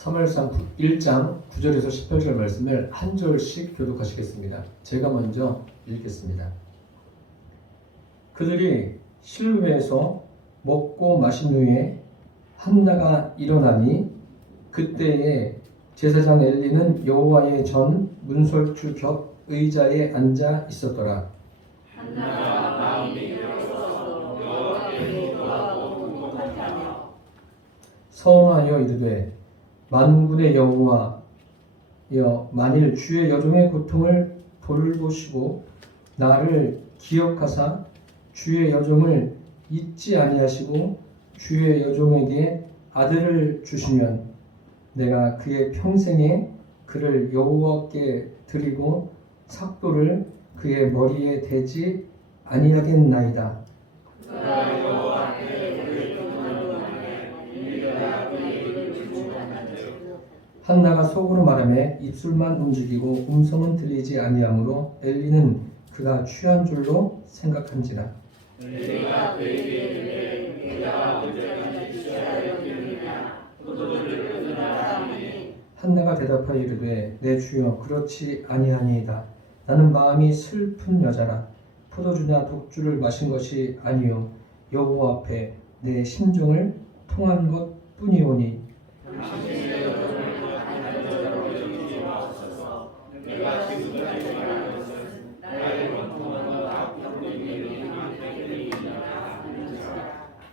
사무엘상 1장 9절에서 18절 말씀을 한 절씩 교독하시겠습니다. 제가 먼저 읽겠습니다. 그들이 실로에서 먹고 마신 후에 한나가 일어나니 그때에 제사장 엘리는 여호와의 전 문설주 곁 의자에 앉아 있었더라. 한나가 마음이 괴로워서 여호와께 기도하고 궁핍하며 서원하여 이르되 만군의 여호와여, 만일 주의 여종의 고통을 돌보시고 나를 기억하사 주의 여종을 잊지 아니하시고 주의 여종에게 아들을 주시면 내가 그의 평생에 그를 여호와께 드리고 삭도를 그의 머리에 대지 아니하겠나이다. 그가 여호와께 그의 기도를 원하매 우리가 그에게 주목하는데 한나가 속으로 말하며 입술만 움직이고 음성은 들리지 아니하므로 엘리는 그가 취한 줄로 생각한지라. 내가 그에게 이르되 내가 언제까지 취하여 기르느냐 포도주를 끊으라 하니 한나가 대답하여 이르되 내 주여 그렇지 아니하니이다. 나는 마음이 슬픈 여자라. 포도주나 독주를 마신 것이 아니요 여호와 앞에 내 심정을 통한 것뿐이오니 당신의 여종을 하나님처럼 여기지 마옵소서. 내가 지금까지 말한 것은 나의 원통한 것 앞으로 이르는 되리이다.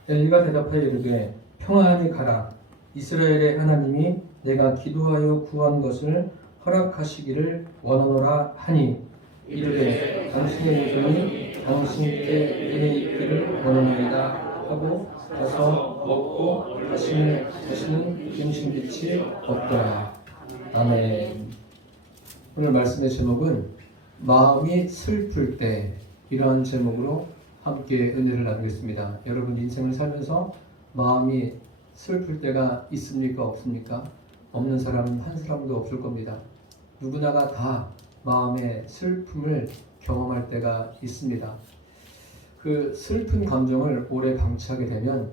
엘리가 대답하여 이르되 평안히 가라. 이스라엘의 하나님이 내가 기도하여 구한 것을 허락하시기를 원하노라 하니 이르되 당신의 여종이 당신께 은혜 있기를 원하노이다 하고 가서 먹고 다시는 김신빛이 없더라. 아멘. 오늘 말씀의 제목은 마음이 슬플 때, 이러한 제목으로 함께 은혜를 나누겠습니다. 여러분 인생을 살면서 마음이 슬플 때가 있습니까? 없습니까? 없는 사람은 한 사람도 없을 겁니다. 누구나가 다 마음의 슬픔을 경험할 때가 있습니다. 그 슬픈 감정을 오래 방치하게 되면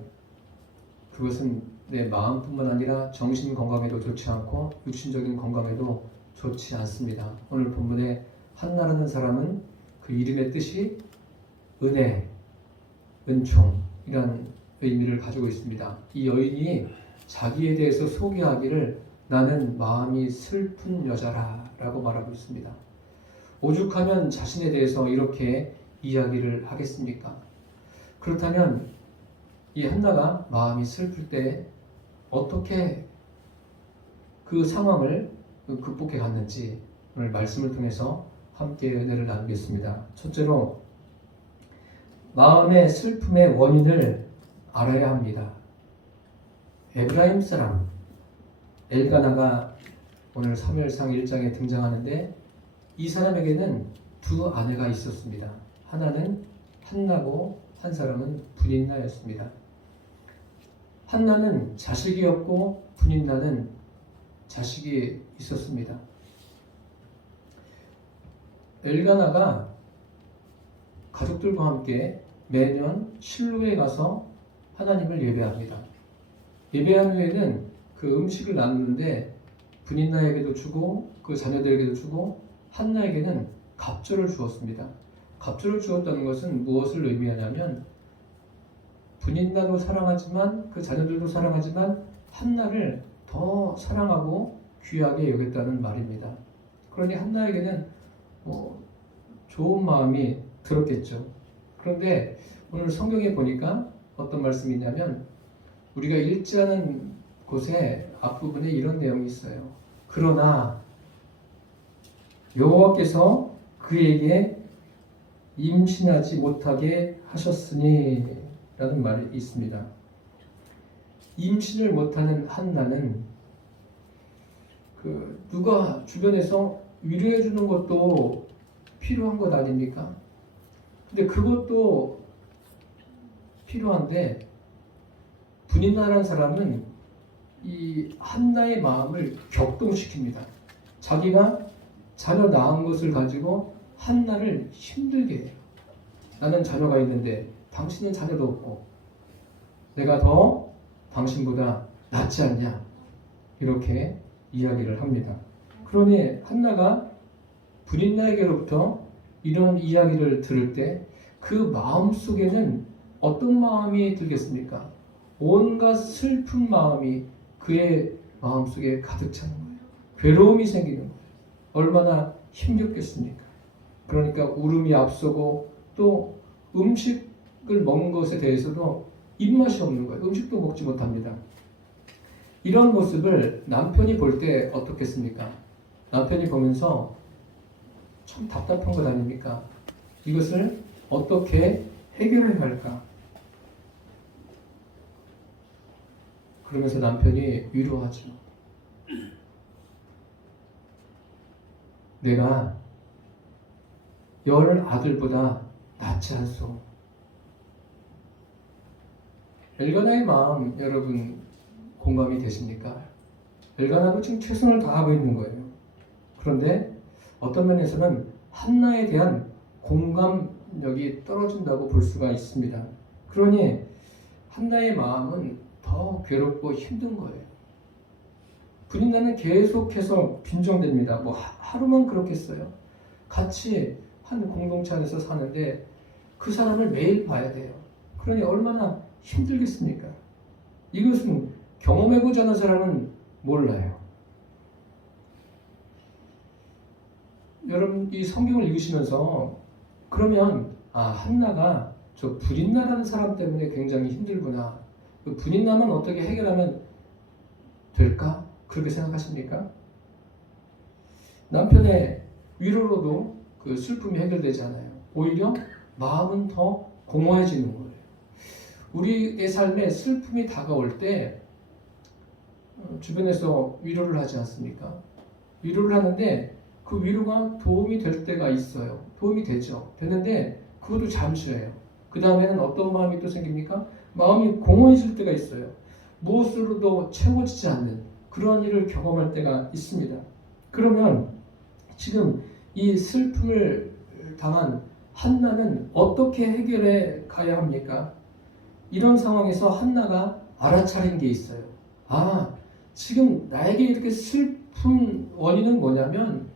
그것은 내 마음뿐만 아니라 정신 건강에도 좋지 않고 육신적인 건강에도 좋지 않습니다. 오늘 본문에 한나라는 사람은 그 이름의 뜻이 은혜, 은총이란 의미를 가지고 있습니다. 이 여인이 자기에 대해서 소개하기를 나는 마음이 슬픈 여자라 라고 말하고 있습니다. 오죽하면 자신에 대해서 이렇게 이야기를 하겠습니까? 그렇다면 이 한나가 마음이 슬플 때 어떻게 그 상황을 극복해 갔는지 오늘 말씀을 통해서 함께 은혜를 나누겠습니다. 첫째로 마음의 슬픔의 원인을 알아야 합니다. 에브라임 사람 엘가나가 오늘 사무엘상 1장에 등장하는데 이 사람에게는 두 아내가 있었습니다. 하나는 한나고 한 사람은 분인나였습니다. 한나는 자식이 없고 분인나는 자식이 있었습니다. 엘가나가 가족들과 함께 매년 실로에 가서 하나님을 예배합니다. 예배한 후에는 그 음식을 나누는데 분인나에게도 주고 그 자녀들에게도 주고 한나에게는 갑절을 주었습니다. 갑절을 주었다는 것은 무엇을 의미하냐면 분인나도 사랑하지만 그 자녀들도 사랑하지만 한나를 더 사랑하고 귀하게 여겼다는 말입니다. 그러니 한나에게는 좋은 마음이 들었겠죠. 그런데 오늘 성경에 보니까 어떤 말씀이 있냐면 우리가 읽지 않은 곳에 앞부분에 이런 내용이 있어요. 그러나 여호와께서 그에게 임신하지 못하게 하셨으니 라는 말이 있습니다. 임신을 못하는 한나는 누가 주변에서 위로해 주는 것도 필요한 것 아닙니까? 근데 그것도 필요한데 분인나라는 사람은 이 한나의 마음을 격동시킵니다. 자기가 자녀 낳은 것을 가지고 한나를 힘들게 해요. 나는 자녀가 있는데 당신은 자녀도 없고 내가 더 당신보다 낫지 않냐? 이렇게 이야기를 합니다. 그러니 한나가 브린나에게로부터 이런 이야기를 들을 때 그 마음 속에는 어떤 마음이 들겠습니까? 온갖 슬픈 마음이 그의 마음속에 가득 차는 거예요. 괴로움이 생기는 거예요. 얼마나 힘겹겠습니까? 그러니까 울음이 앞서고 또 음식을 먹는 것에 대해서도 입맛이 없는 거예요. 음식도 먹지 못합니다. 이런 모습을 남편이 볼 때 어떻겠습니까? 남편이 보면서 참 답답한 것 아닙니까? 이것을 어떻게 해결해야 할까? 그러면서 남편이 위로하죠. 내가 열 아들보다 낫지 않소. 엘가나의 마음 여러분 공감이 되십니까? 엘가나도 지금 최선을 다하고 있는 거예요. 그런데 어떤 면에서는 한나에 대한 공감력이 떨어진다고 볼 수가 있습니다. 그러니 한나의 마음은 더 괴롭고 힘든 거예요. 브린나는 계속해서 빈정됩니다. 뭐 하루만 그렇겠어요. 같이 한 공동체 안에서 사는데 그 사람을 매일 봐야 돼요. 그러니 얼마나 힘들겠습니까? 이것은 경험해보지 않은 사람은 몰라요. 여러분 이 성경을 읽으시면서 그러면 한나가 저 브린나라는 사람 때문에 굉장히 힘들구나. 그 브린나만 어떻게 해결하면 될까? 그렇게 생각하십니까? 남편의 위로로도 그 슬픔이 해결되지 않아요. 오히려 마음은 더 공허해지는 거예요. 우리의 삶에 슬픔이 다가올 때 주변에서 위로를 하지 않습니까? 위로를 하는데 그 위로가 도움이 될 때가 있어요. 도움이 되죠. 되는데 그것도 잠시예요. 그 다음에는 어떤 마음이 또 생깁니까? 마음이 공허해질 때가 있어요. 무엇으로도 채워지지 않는 그러한 일을 경험할 때가 있습니다. 그러면 지금 이 슬픔을 당한 한나는 어떻게 해결해 가야 합니까? 이런 상황에서 한나가 알아차린 게 있어요. 지금 나에게 이렇게 슬픈 원인은 뭐냐면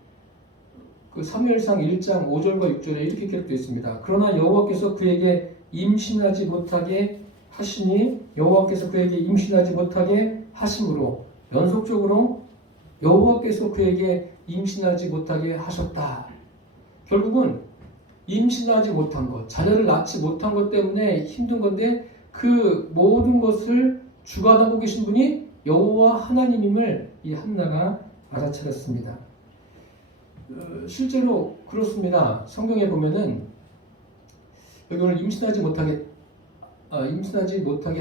그 사무엘상 1장 5절과 6절에 이렇게 기록되어 있습니다. 그러나 여호와께서 그에게 임신하지 못하게 하시니 여호와께서 그에게 임신하지 못하게 하심으로 연속적으로 여호와께서 그에게 임신하지 못하게 하셨다. 결국은 임신하지 못한 것, 자녀를 낳지 못한 것 때문에 힘든 건데 그 모든 것을 주관하고 계신 분이 여호와 하나님임을 이 한나가 알아차렸습니다. 실제로 그렇습니다. 성경에 보면은 이걸 임신하지 못하게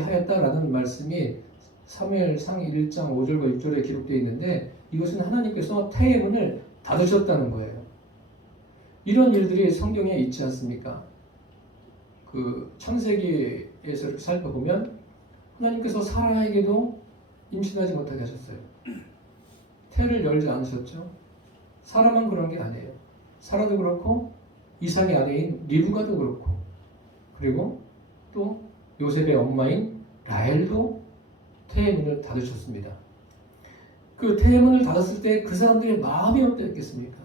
하였다라는 말씀이 사무엘상 1장 5절과 6절에 기록되어 있는데 이것은 하나님께서 태의 문을 닫으셨다는 거예요. 이런 일들이 성경에 있지 않습니까? 그 창세기에서 이렇게 살펴보면 하나님께서 사라에게도 임신하지 못하게 하셨어요. 태를 열지 않으셨죠. 사라만 그런 게 아니에요. 사라도 그렇고 이삭의 아내인 리브가도 그렇고 그리고 또 요셉의 엄마인 라헬도 태의 문을 닫으셨습니다. 그 태의 문을 닫았을 때 그 사람들의 마음이 어땠겠습니까?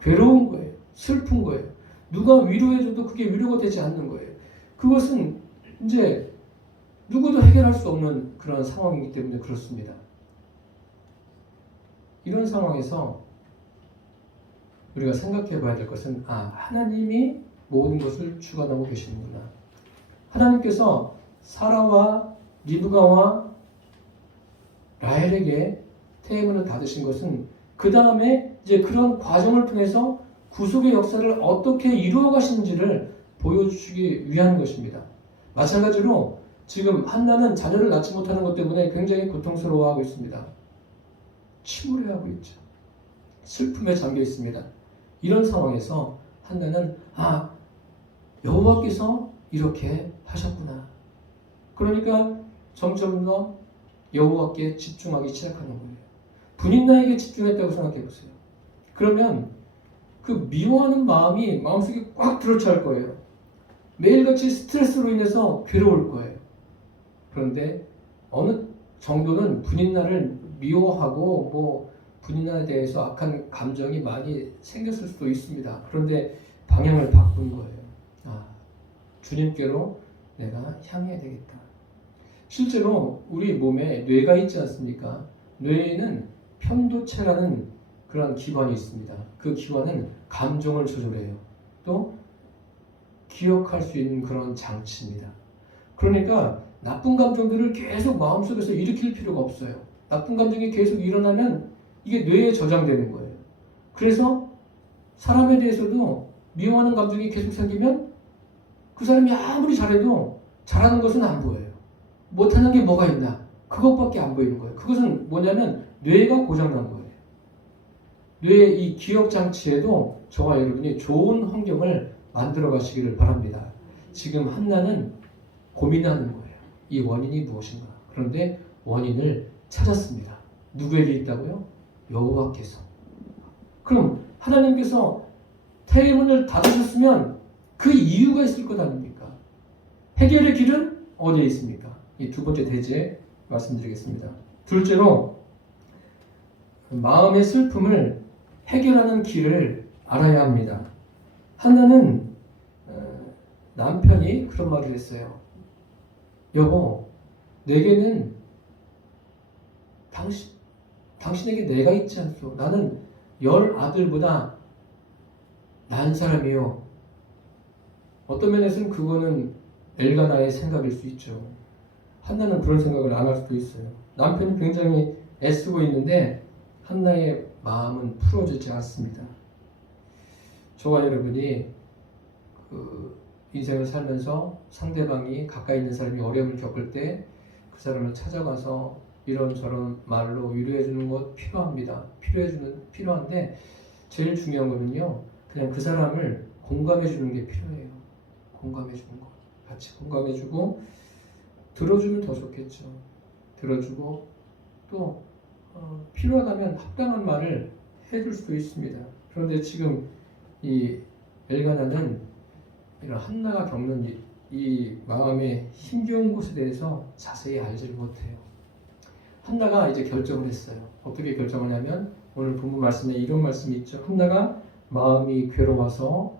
괴로운 거예요. 슬픈 거예요. 누가 위로해줘도 그게 위로가 되지 않는 거예요. 그것은 이제 누구도 해결할 수 없는 그런 상황이기 때문에 그렇습니다. 이런 상황에서 우리가 생각해 봐야 될 것은 하나님이 모든 것을 주관하고 계시는구나. 하나님께서 사라와 리브가와 라헬에게 태의 문을 닫으신 것은 그 다음에 이제 그런 과정을 통해서 구속의 역사를 어떻게 이루어 가시는지를 보여주시기 위한 것입니다. 마찬가지로 지금 한나는 자녀를 낳지 못하는 것 때문에 굉장히 고통스러워하고 있습니다. 침울해하고 있죠. 슬픔에 잠겨 있습니다. 이런 상황에서 한나는 여호와께서 이렇게 하셨구나. 그러니까 점점 더 여호와께 집중하기 시작하는 거예요. 분인나에게 집중했다고 생각해 보세요. 그러면 그 미워하는 마음이 마음속에 꽉 들어찰 거예요. 매일같이 스트레스로 인해서 괴로울 거예요. 그런데 어느 정도는 분인나를 미워하고 뭐 분인나에 대해서 악한 감정이 많이 생겼을 수도 있습니다. 그런데 방향을 바꾼 거예요. 주님께로 내가 향해야 되겠다. 실제로 우리 몸에 뇌가 있지 않습니까? 뇌에는 편도체라는 그런 기관이 있습니다. 그 기관은 감정을 조절해요. 또 기억할 수 있는 그런 장치입니다. 그러니까 나쁜 감정들을 계속 마음속에서 일으킬 필요가 없어요. 나쁜 감정이 계속 일어나면 이게 뇌에 저장되는 거예요. 그래서 사람에 대해서도 미워하는 감정이 계속 생기면 그 사람이 아무리 잘해도 잘하는 것은 안 보여요. 못하는 게 뭐가 있나? 그것밖에 안 보이는 거예요. 그것은 뭐냐면 뇌가 고장난 거예요. 뇌의 이 기억 장치에도 저와 여러분이 좋은 환경을 만들어 가시기를 바랍니다. 지금 한나는 고민하는 거예요. 이 원인이 무엇인가? 그런데 원인을 찾았습니다. 누구에게 있다고요? 여호와께서. 그럼 하나님께서 태문을 닫으셨으면 그 이유가 있을 것 아닙니까? 해결의 길은 어디에 있습니까? 이 두 번째 대제 말씀드리겠습니다. 둘째로 마음의 슬픔을 해결하는 길을 알아야 합니다. 한나는 남편이 그런 말을 했어요. 여보, 내게는 당신에게 내가 있지 않소. 나는 10 아들보다 난 사람이요. 어떤 면에서는 그거는 엘가나의 생각일 수 있죠. 한나는 그런 생각을 안 할 수도 있어요. 남편이 굉장히 애쓰고 있는데 한나의 마음은 풀어지지 않습니다. 저와 여러분이 인생을 살면서 상대방이 가까이 있는 사람이 어려움을 겪을 때 그 사람을 찾아가서 이런저런 말로 위로해 주는 것 필요합니다. 필요한데 제일 중요한 거는요. 그냥 그 사람을 공감해 주는 게 필요해요. 공감해 주는 거. 같이 공감해 주고 들어주면 더 좋겠죠. 들어주고 또 필요하다면 합당한 말을 해줄 수도 있습니다. 그런데 지금 이 엘가나는 이런 한나가 겪는 이 마음의 힘겨운 것에 대해서 자세히 알지를 못해요. 한나가 이제 결정을 했어요. 어떻게 결정하냐면 오늘 본문 말씀에 이런 말씀이 있죠. 한나가 마음이 괴로워서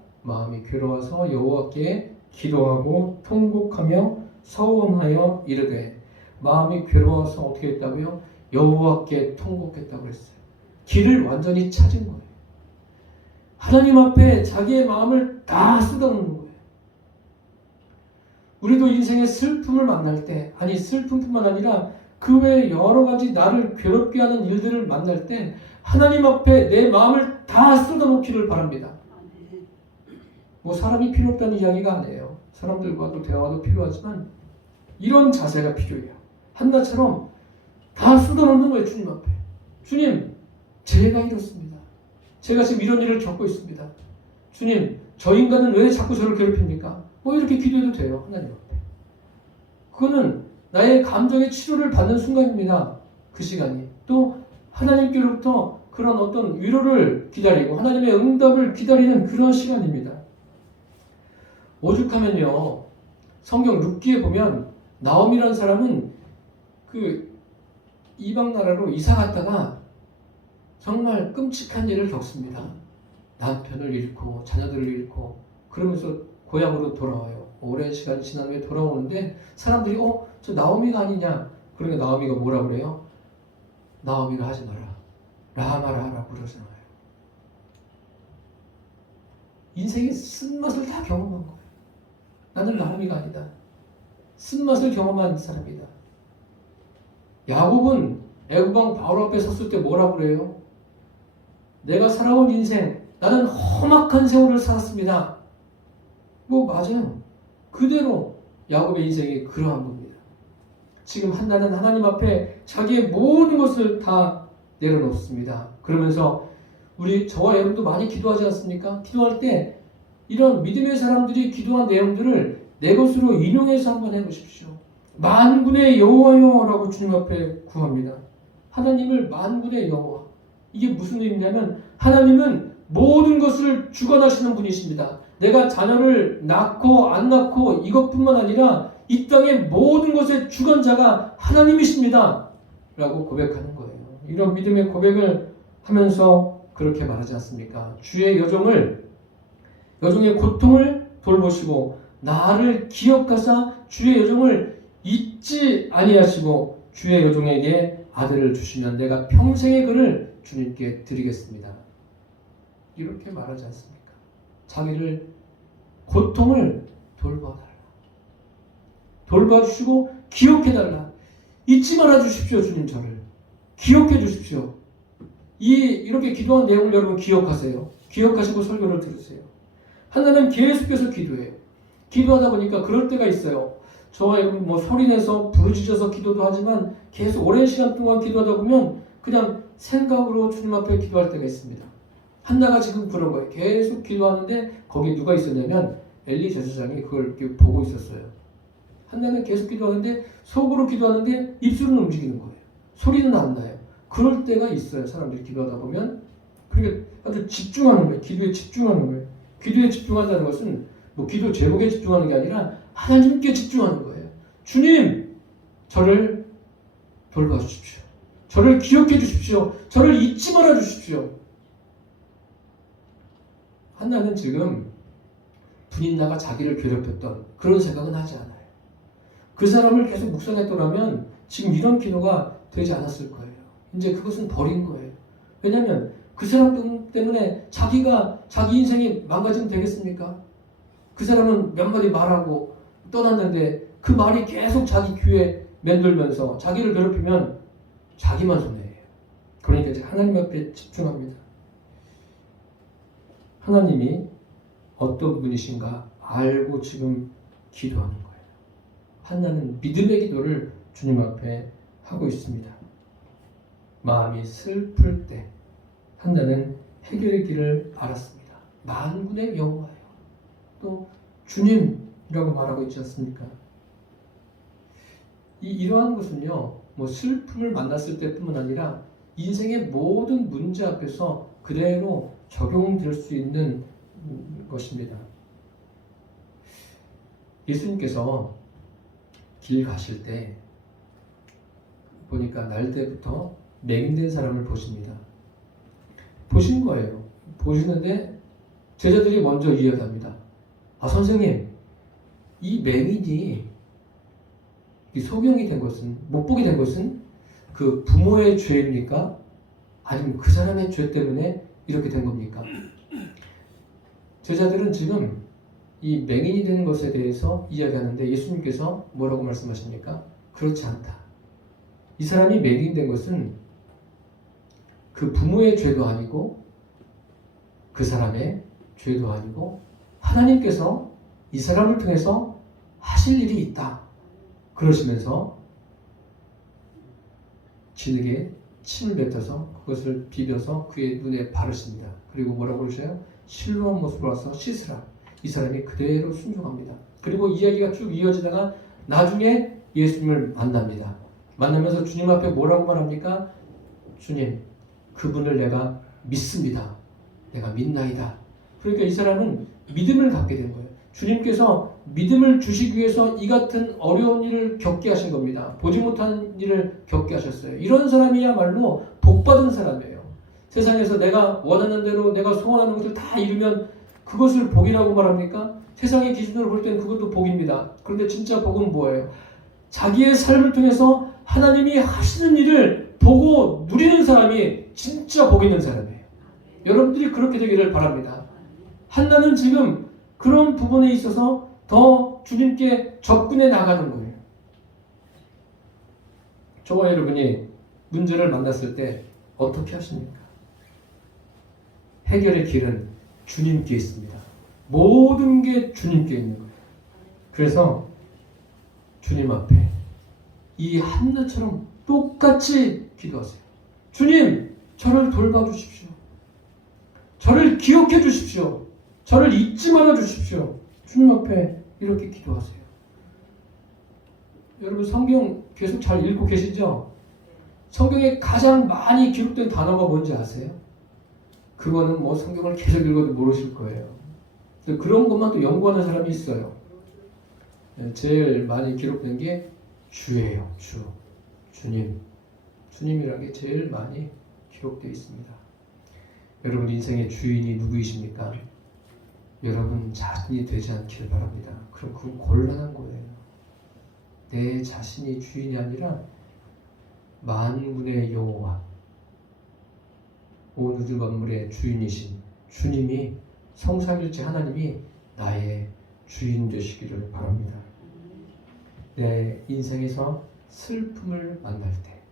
여호와께 기도하고 통곡하며 서원하여 이르되. 마음이 괴로워서 어떻게 했다고요? 여호와께 통곡했다고 했어요. 길을 완전히 찾은 거예요. 하나님 앞에 자기의 마음을 다 쏟아놓는 거예요. 우리도 인생의 슬픔을 만날 때, 아니 슬픔뿐만 아니라 그 외에 여러 가지 나를 괴롭게 하는 일들을 만날 때 하나님 앞에 내 마음을 다 쏟아놓기를 바랍니다. 뭐 사람이 필요 없다는 이야기가 아니에요. 사람들과도 대화도 필요하지만 이런 자세가 필요해요. 한나처럼 다 쏟아놓는 거예요. 주님 앞에. 주님, 제가 이렇습니다. 제가 지금 이런 일을 겪고 있습니다. 주님, 저 인간은 왜 자꾸 저를 괴롭힙니까? 뭐 이렇게 기도해도 돼요. 하나님 앞에. 그거는 나의 감정의 치료를 받는 순간입니다. 그 시간이. 또 하나님께로부터 그런 어떤 위로를 기다리고 하나님의 응답을 기다리는 그런 시간입니다. 오죽하면요. 성경 룻기에 보면 나옴이라는 사람은 그 이방 나라로 이사 갔다가 정말 끔찍한 일을 겪습니다. 남편을 잃고 자녀들을 잃고 그러면서 고향으로 돌아와요. 오랜 시간이 지난 후에 돌아오는데 사람들이 저 나오미가 아니냐. 그러니까 나오미가 뭐라 그래요? 나오미를 하지 마라. 라마라 라고 그러잖아요. 인생의 쓴맛을 다 경험한 거예요. 나는 나오미가 아니다. 쓴맛을 경험한 사람이다. 야곱은 애굽왕 바로 앞에 섰을 때 뭐라고 그래요? 내가 살아온 인생, 나는 험악한 세월을 살았습니다. 뭐 맞아요. 그대로 야곱의 인생이 그러한 겁니다. 지금 한나는 하나님 앞에 자기의 모든 것을 다 내려놓습니다. 그러면서 저와 여러분도 많이 기도하지 않습니까? 기도할 때 이런 믿음의 사람들이 기도한 내용들을 내 것으로 인용해서 한번 해보십시오. 만군의 여호와여 라고 주님 앞에 구합니다. 하나님을 만군의 여호와. 이게 무슨 의미냐면 하나님은 모든 것을 주관하시는 분이십니다. 내가 자녀를 낳고 안 낳고 이것뿐만 아니라 이 땅의 모든 것의 주관자가 하나님이십니다. 라고 고백하는 거예요. 이런 믿음의 고백을 하면서 그렇게 말하지 않습니까? 주의 여종의 고통을 돌보시고 나를 기억하사 주의 여종을 잊지 아니하시고 주의 여종에게 아들을 주시면 내가 평생의 그를 주님께 드리겠습니다. 이렇게 말하지 않습니까? 자기를 고통을 돌봐달라. 돌봐주시고 기억해달라. 잊지 말아 주십시오. 주님 저를 기억해 주십시오. 이렇게 기도한 내용을 여러분 기억하세요. 기억하시고 설교를 들으세요. 하나님 계속해서 기도해요. 기도하다 보니까 그럴 때가 있어요. 저와 여러분 소리내서 부르짖어서 기도도 하지만 계속 오랜 시간 동안 기도하다 보면 그냥 생각으로 주님 앞에 기도할 때가 있습니다. 한나가 지금 그런 거예요. 계속 기도하는데 거기 누가 있었냐면 엘리 제사장이 그걸 이렇게 보고 있었어요. 한나는 계속 기도하는데 속으로 기도하는데 입술은 움직이는 거예요. 소리는 안 나요. 그럴 때가 있어요. 사람들이 기도하다 보면. 그러니까 아주 집중하는 거예요. 기도에 집중하는 거예요. 기도에 집중한다는 것은 기도 제목에 집중하는 게 아니라 하나님께 집중하는 거예요. 주님, 저를 돌봐주십시오. 저를 기억해 주십시오. 저를 잊지 말아 주십시오. 한나는 지금 분인나가 자기를 괴롭혔던 그런 생각은 하지 않아요. 그 사람을 계속 묵상했더라면 지금 이런 기도가 되지 않았을 거예요. 이제 그것은 버린 거예요. 왜냐하면 그 사람 때문에 자기가 자기 인생이 망가지면 되겠습니까? 그 사람은 몇 마디 말하고 떠났는데 그 말이 계속 자기 귀에 맴돌면서 자기를 괴롭히면 자기만 손해예요. 그러니까 이제 하나님 앞에 집중합니다. 하나님이 어떤 분이신가 알고 지금 기도하는 거예요. 한나는 믿음의 기도를 주님 앞에 하고 있습니다. 마음이 슬플 때 한나는 해결의 길을 알았습니다. 만군의 여호와요. 또 주님이라고 말하고 있지 않습니까? 이러한 것은요, 슬픔을 만났을 때뿐만 아니라 인생의 모든 문제 앞에서 그대로 적용될 수 있는 것입니다. 예수님께서 길 가실 때 보니까 날 때부터 맹인된 사람을 보십니다. 보신 거예요. 보시는데 제자들이 먼저 이야기합니다. 선생님, 이 맹인이 소경이 된 것은, 못 보게 된 것은 그 부모의 죄입니까? 아니면 그 사람의 죄 때문에 이렇게 된 겁니까? 제자들은 지금 이 맹인이 되는 것에 대해서 이야기하는데 예수님께서 뭐라고 말씀하십니까? 그렇지 않다. 이 사람이 맹인이 된 것은 그 부모의 죄도 아니고 그 사람의 죄도 아니고 하나님께서 이 사람을 통해서 하실 일이 있다. 그러시면서 진흙에 침을 뱉어서 그것을 비벼서 그의 눈에 바르십니다. 그리고 뭐라고 그러셔요? 실로한 모습으로 와서 씻으라. 이 사람이 그대로 순종합니다. 그리고 이야기가 쭉 이어지다가 나중에 예수님을 만납니다. 만나면서 주님 앞에 뭐라고 말합니까? 주님, 그분을 내가 믿습니다. 내가 믿나이다. 그러니까 이 사람은 믿음을 갖게 된 거예요. 주님께서 믿음을 주시기 위해서 이 같은 어려운 일을 겪게 하신 겁니다. 보지 못한 일을 겪게 하셨어요. 이런 사람이야말로 복받은 사람이에요. 세상에서 내가 원하는 대로 내가 소원하는 것을 다 이루면 그것을 복이라고 말합니까? 세상의 기준으로 볼 때는 그것도 복입니다. 그런데 진짜 복은 뭐예요? 자기의 삶을 통해서 하나님이 하시는 일을 보고 누리는 사람이 진짜 복 있는 사람이에요. 여러분들이 그렇게 되기를 바랍니다. 한나는 지금 그런 부분에 있어서 더 주님께 접근해 나가는 거예요. 저와 여러분이 문제를 만났을 때 어떻게 하십니까? 해결의 길은 주님께 있습니다. 모든 게 주님께 있는 거예요. 그래서 주님 앞에 이 한나처럼 똑같이 기도하세요. 주님, 저를 돌봐주십시오. 저를 기억해 주십시오. 저를 잊지 말아 주십시오. 주님 앞에 이렇게 기도하세요. 여러분 성경 계속 잘 읽고 계시죠? 성경에 가장 많이 기록된 단어가 뭔지 아세요? 그거는 성경을 계속 읽어도 모르실 거예요. 그런 것만 또 연구하는 사람이 있어요. 제일 많이 기록된 게 주예요. 주님. 주님이라는 게 제일 많이 기록되어 있습니다. 여러분 인생의 주인이 누구이십니까? 여러분 자신이 되지 않기를 바랍니다. 그럼 그건 곤란한 거예요. 내 자신이 주인이 아니라 만군의 여호와, 온 우주 만물의 주인이신 주님이, 성삼일체 하나님이 나의 주인 되시기를 바랍니다. 내 인생에서 슬픔을 만날 때,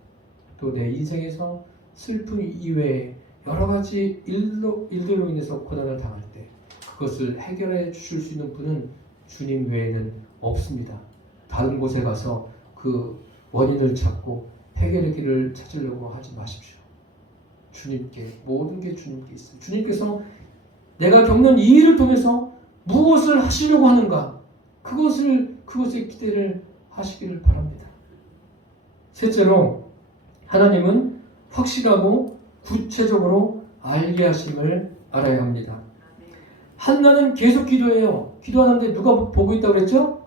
또 내 인생에서 슬픔 이외에 여러 가지 일들로 인해서 고난을 당할 때 그것을 해결해 주실 수 있는 분은 주님 외에는 없습니다. 다른 곳에 가서 그 원인을 찾고 해결의 길을 찾으려고 하지 마십시오. 주님께, 모든 게 주님께 있어요. 주님께서 내가 겪는 이 일을 통해서 무엇을 하시려고 하는가, 그것에 기대를 하시기를 바랍니다. 셋째로, 하나님은 확실하고 구체적으로 알게 하심을 알아야 합니다. 한나는 계속 기도해요. 기도하는데 누가 보고 있다고 그랬죠?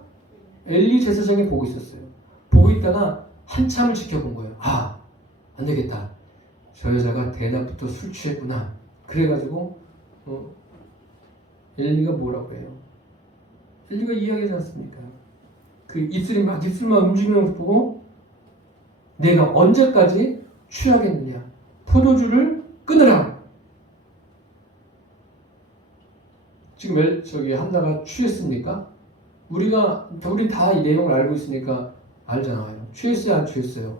엘리 제사장이 보고 있었어요. 보고 있다가 한참을 지켜본 거예요. 아, 안 되겠다. 저 여자가 대낮부터 술 취했구나. 그래가지고 엘리가 뭐라고 해요? 엘리가 이야기하지 않습니까? 그 입술만 움직이는 것 보고 내가 언제까지 취하겠느냐? 포도주를 끊으라. 지금 한나가 취했습니까? 우리 다 이 내용을 알고 있으니까 알잖아요. 취했어요, 안 취했어요?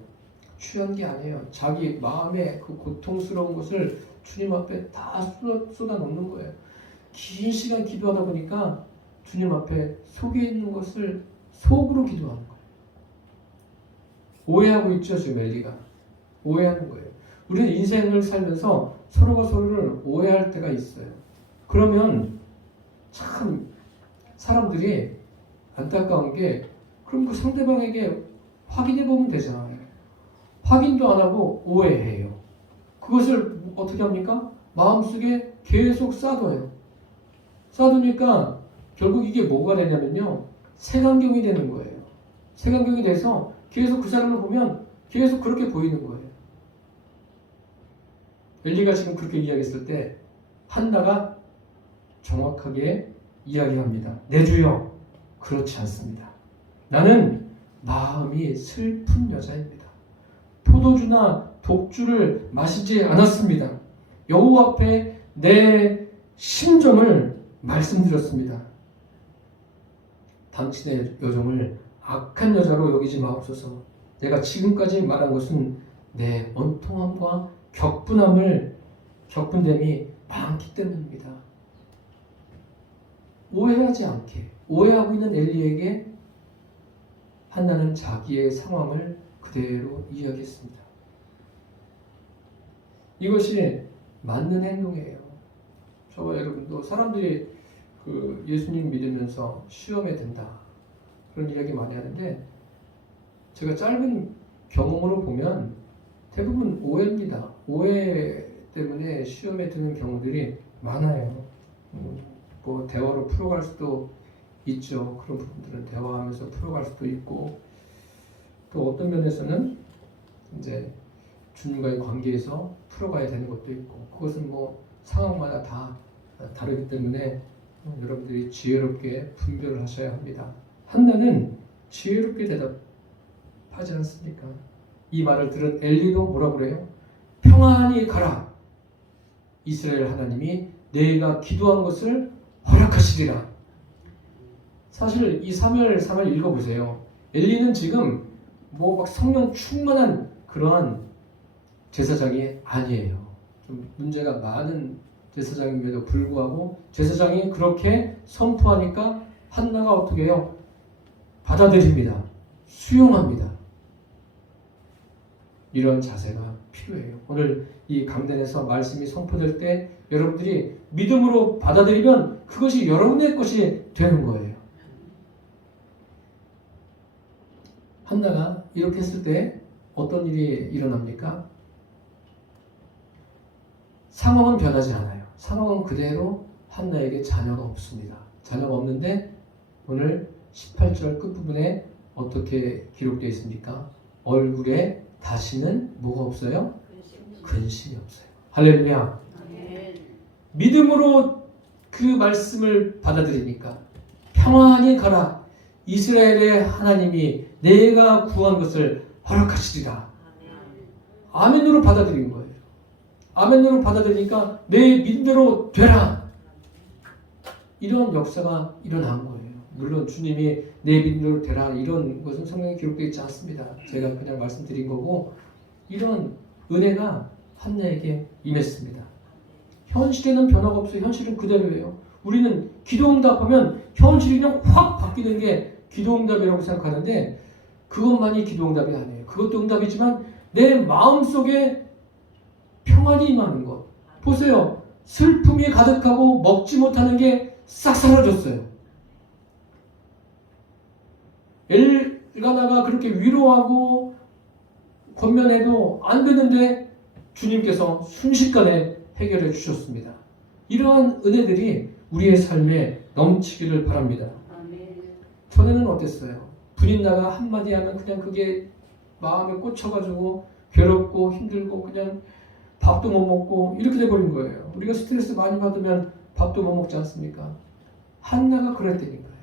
취한 게 아니에요. 자기 마음의 그 고통스러운 것을 주님 앞에 다 쏟아 놓는 거예요. 긴 시간 기도하다 보니까 주님 앞에 속에 있는 것을 속으로 기도하는 거예요. 오해하고 있죠, 지금 엘리가. 오해하는 거예요. 우리는 인생을 살면서 서로가 서로를 오해할 때가 있어요. 그러면 참 사람들이 안타까운 게, 그럼 그 상대방에게 확인해 보면 되잖아요. 확인도 안 하고 오해해요. 그것을 어떻게 합니까? 마음속에 계속 쌓아둬요. 쌓아두니까 결국 이게 뭐가 되냐면요, 색안경이 되는 거예요. 색안경이 돼서 계속 그 사람을 보면 계속 그렇게 보이는 거예요. 엘리가 지금 그렇게 이야기했을 때 한나가 정확하게 이야기합니다. 내 주여, 그렇지 않습니다. 나는 마음이 슬픈 여자입니다. 포도주나 독주를 마시지 않았습니다. 여호와 앞에 내 심정을 말씀드렸습니다. 당신의 여종을 악한 여자로 여기지 마옵소서. 내가 지금까지 말한 것은 내 원통함과 격분됨이 많기 때문입니다. 오해하지 않게, 오해하고 있는 엘리에게 한나는 자기의 상황을 그대로 이야기했습니다. 이것이 맞는 행동이에요. 저와 여러분도 사람들이 예수님 믿으면서 시험에 든다, 그런 이야기 많이 하는데, 제가 짧은 경험으로 보면 대부분 오해입니다. 오해 때문에 시험에 드는 경우들이 많아요. 뭐 대화로 풀어갈 수도 있죠. 그런 부분들은 대화하면서 풀어갈 수도 있고, 또 어떤 면에서는 이제 주님과의 관계에서 풀어가야 되는 것도 있고, 그것은 뭐 상황마다 다 다르기 때문에 여러분들이 지혜롭게 분별을 하셔야 합니다. 한나는 지혜롭게 대답하지 않습니까? 이 말을 들은 엘리도 뭐라고 그래요? 평안히 가라. 이스라엘 하나님이 내가 기도한 것을 허락하시리라. 사실 이 사무엘상을 읽어보세요. 엘리는 지금 뭐 막 성령 충만한 그러한 제사장이 아니에요. 좀 문제가 많은 제사장임에도 불구하고 제사장이 그렇게 선포하니까 한나가 어떻게 해요? 받아들입니다. 수용합니다. 이런 자세가 필요해요. 오늘 이 강단에서 말씀이 선포될 때 여러분들이 믿음으로 받아들이면 그것이 여러분의 것이 되는 거예요. 한나가 이렇게 했을 때 어떤 일이 일어납니까? 상황은 변하지 않아요. 상황은 그대로 한나에게 자녀가 없습니다. 자녀가 없는데 오늘 18절 끝부분에 어떻게 기록되어 있습니까? 얼굴에 다시는 뭐가 없어요? 근심이 없어요. 할렐루야. 믿음으로 그 말씀을 받아들이니까 평안히 가라. 이스라엘의 하나님이 내가 구한 것을 허락하시리라. 아멘으로 받아들인 거예요. 아멘으로 받아들이니까 내 믿음대로 되라. 이런 역사가 일어난 거예요. 물론 주님이 내 믿음대로 되라 이런 것은 성경에 기록되어 있지 않습니다. 제가 그냥 말씀드린 거고 이런 은혜가 한나에게 임했습니다. 현실에는 변화가 없어요. 현실은 그대로예요. 우리는 기도응답하면 현실이 그냥 확 바뀌는 게 기도응답이라고 생각하는데 그것만이 기도응답이 아니에요. 그것도 응답이지만 내 마음속에 평안이 임하는 것. 보세요. 슬픔이 가득하고 먹지 못하는 게 싹 사라졌어요. 엘가나가 그렇게 위로하고 권면해도 안 되는데 주님께서 순식간에 해결해 주셨습니다. 이러한 은혜들이 우리의 삶에 넘치기를 바랍니다. 전에는 어땠어요? 분인나가 한마디 하면 그냥 그게 마음에 꽂혀가지고 괴롭고 힘들고 그냥 밥도 못 먹고 이렇게 돼버린 거예요. 우리가 스트레스 많이 받으면 밥도 못 먹지 않습니까? 한나가 그랬다니까요.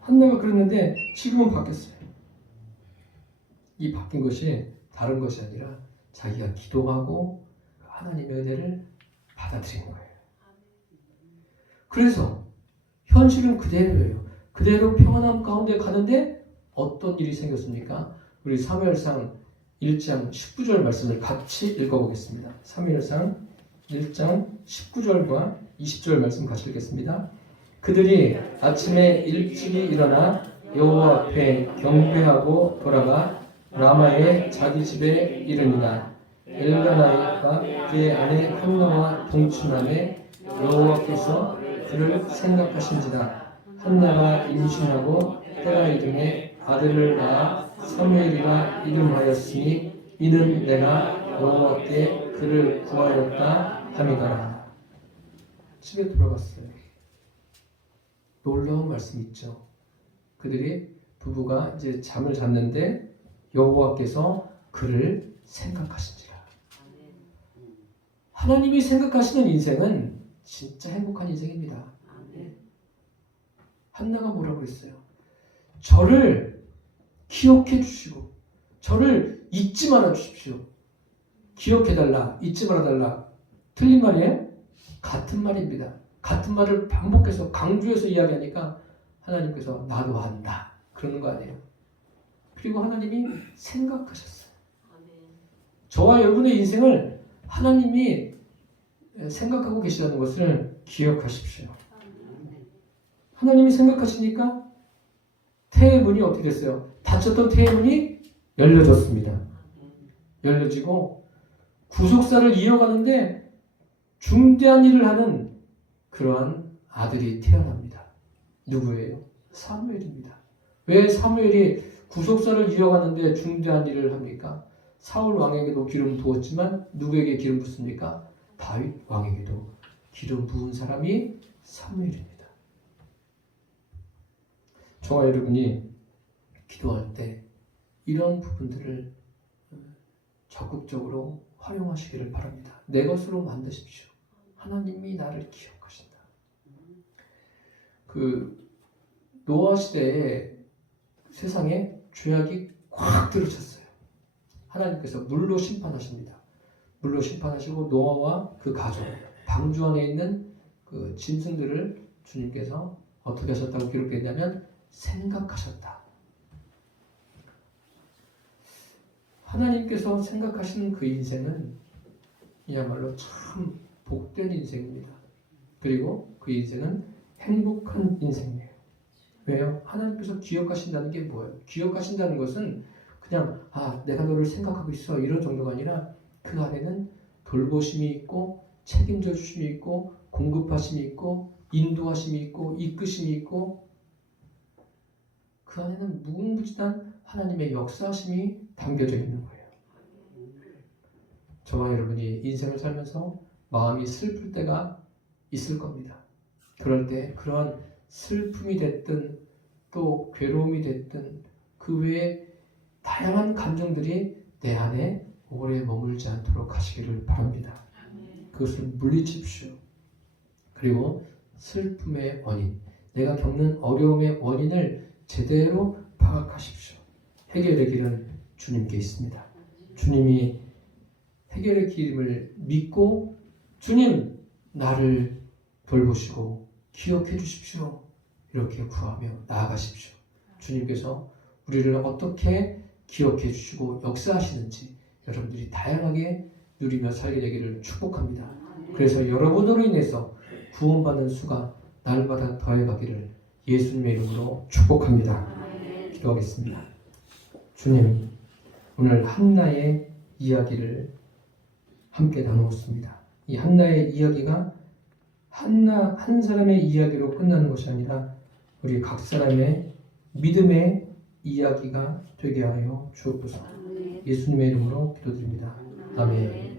한나가 그랬는데 지금은 바뀌었어요. 이 바뀐 것이 다른 것이 아니라 자기가 기도하고 하나님의 은혜를 받아들인 거예요. 그래서 현실은 그대로예요. 그대로 평안함 가운데 가는데 어떤 일이 생겼습니까? 우리 사무엘상 1장 19절 말씀을 같이 읽어보겠습니다. 사무엘상 1장 19절과 20절 말씀 같이 읽겠습니다. 그들이 아침에 일찍이 일어나 여호와 앞에 경배하고 돌아가 라마의 자기 집에 이르니라. 엘가나와 그의 아내 한나와 동침함에 여호와께서 그를 생각하신지라. 한나가 임신하고 때가 이름에 아들을 낳아 사무엘이라 이름하였으니 이는 내가 여호와께 그를 구하였다 함이더라. 집에 돌아갔어요. 놀라운 말씀 있죠. 그들이 부부가 이제 잠을 잤는데 여호와께서 그를 생각하신지라. 하나님이 생각하시는 인생은 진짜 행복한 인생입니다. 한나가 뭐라고 했어요? 저를 기억해 주시고 저를 잊지 말아 주십시오. 기억해달라, 잊지 말아달라. 틀린 말이에요? 같은 말입니다. 같은 말을 반복해서 강조해서 이야기하니까 하나님께서 나도 안다 그러는 거 아니에요. 그리고 하나님이 생각하셨어요. 저와 여러분의 인생을 하나님이 생각하고 계시다는 것을 기억하십시오. 하나님이 생각하시니까 태의 문이 어떻게 됐어요? 닫혔던 태의 문이 열려졌습니다. 열려지고 구속사를 이어가는데 중대한 일을 하는 그러한 아들이 태어납니다. 누구예요? 사무엘입니다. 왜 사무엘이 구속사를 이어가는데 중대한 일을 합니까? 사울 왕에게도 기름 부었지만 누구에게 기름 붓습니까? 다윗 왕에게도 기름 부은 사람이 사무엘입니다. 저와 여러분이 기도할 때 이런 부분들을 적극적으로 활용하시기를 바랍니다. 내 것으로 만드십시오. 하나님이 나를 기억하신다. 노아 시대에 세상에 죄악이 꽉 들이쳤어요. 하나님께서 물로 심판하십니다. 물로 심판하시고 노아와 그 가족, 방주 안에 있는 그 짐승들을 주님께서 어떻게 하셨다고 기록되어 있냐면 생각하셨다. 하나님께서 생각하시는 그 인생은 이야말로 참 복된 인생입니다. 그리고 그 인생은 행복한 인생이에요. 왜요? 하나님께서 기억하신다는 게 뭐예요? 기억하신다는 것은 그냥 내가 너를 생각하고 있어 이런 정도가 아니라 그 안에는 돌보심이 있고 책임져 주심이 있고 공급하심이 있고 인도하심이 있고 이끄심이 있고 그 안에는 무궁무진한 하나님의 역사하심이 담겨져 있는 거예요. 저와 여러분이 인생을 살면서 마음이 슬플 때가 있을 겁니다. 그럴 때 그러한 슬픔이 됐든 또 괴로움이 됐든 그 외에 다양한 감정들이 내 안에 오래 머물지 않도록 하시기를 바랍니다. 그것을 물리칩시오. 그리고 슬픔의 원인, 내가 겪는 어려움의 원인을 제대로 파악하십시오. 해결의 길은 주님께 있습니다. 주님이 해결의 길임을 믿고 주님 나를 돌보시고 기억해 주십시오. 이렇게 구하며 나아가십시오. 주님께서 우리를 어떻게 기억해 주시고 역사하시는지 여러분들이 다양하게 누리며 살게 되기를 축복합니다. 그래서 여러분으로 인해서 구원받는 수가 날마다 더해가기를 예수님의 이름으로 축복합니다. 기도하겠습니다. 주님, 오늘 한나의 이야기를 함께 나누었습니다. 이 한나의 이야기가 한 사람의 이야기로 끝나는 것이 아니라 우리 각 사람의 믿음의 이야기가 되게 하여 주옵소서. 예수님의 이름으로 기도드립니다. 아멘.